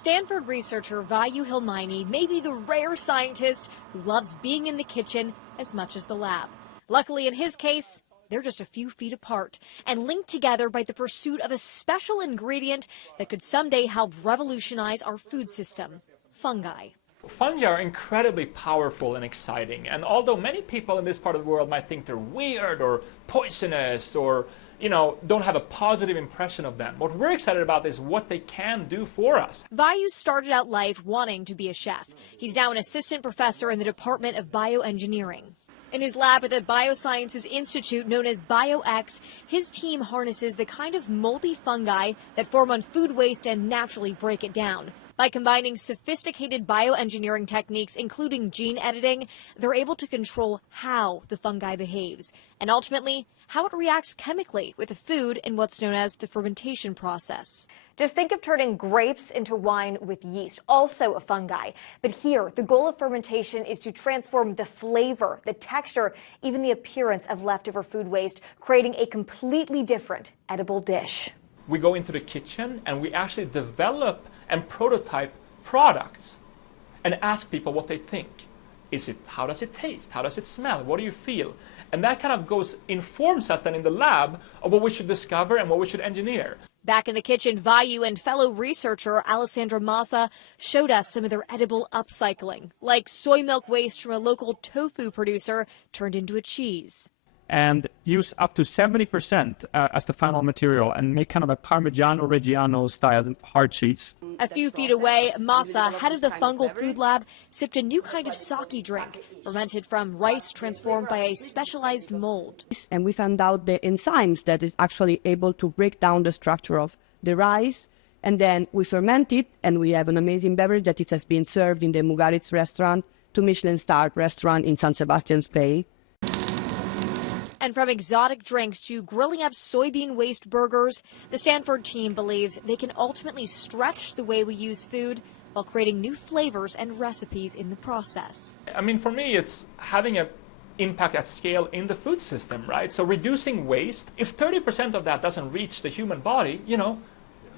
Stanford researcher Vayu Hilmaini may be the rare scientist who loves being in the kitchen as much as the lab. Luckily, in his case, they're just a few feet apart and linked together by the pursuit of a special ingredient that could someday help revolutionize our food system: fungi. Fungi are incredibly powerful and exciting, and although many people in this part of the world might think they're weird or poisonous or, don't have a positive impression of them, what we're excited about is what they can do for us. Vayu started out life wanting to be a chef. He's now an assistant professor in the Department of Bioengineering. In his lab at the Biosciences Institute known as BioX, his team harnesses the kind of moldy fungi that form on food waste and naturally break it down. By combining sophisticated bioengineering techniques, including gene editing, they're able to control how the fungi behaves and ultimately how it reacts chemically with the food in what's known as the fermentation process. Just think of turning grapes into wine with yeast, also a fungi. But here, the goal of fermentation is to transform the flavor, the texture, even the appearance of leftover food waste, creating a completely different edible dish. We go into the kitchen and we actually develop and prototype products and ask people what they think. How does it taste? How does it smell? What do you feel? And that kind of informs us then in the lab of what we should discover and what we should engineer. Back in the kitchen, Vayu and fellow researcher Alessandra Massa showed us some of their edible upcycling, like soy milk waste from a local tofu producer turned into a cheese. And use up to 70% as the final material and make kind of a Parmigiano Reggiano style hard cheese. A few feet away, Massa, head of the fungal food lab, sipped a new kind of sake drink, fermented from rice transformed by a specialized mold. And we found out the enzymes that is actually able to break down the structure of the rice. And then we ferment it, and we have an amazing beverage that it has been served in the Mugaritz restaurant, 2 Michelin-starred restaurant in San Sebastian, Spain. And from exotic drinks to grilling up soybean waste burgers, the Stanford team believes they can ultimately stretch the way we use food while creating new flavors and recipes in the process. I mean, for me, it's having an impact at scale in the food system, right? So reducing waste, if 30% of that doesn't reach the human body,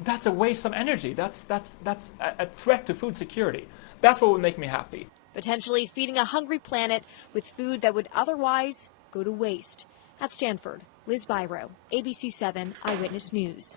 that's a waste of energy. That's a threat to food security. That's what would make me happy. Potentially feeding a hungry planet with food that would otherwise go to waste. At Stanford, Liz Biro, ABC 7 Eyewitness News.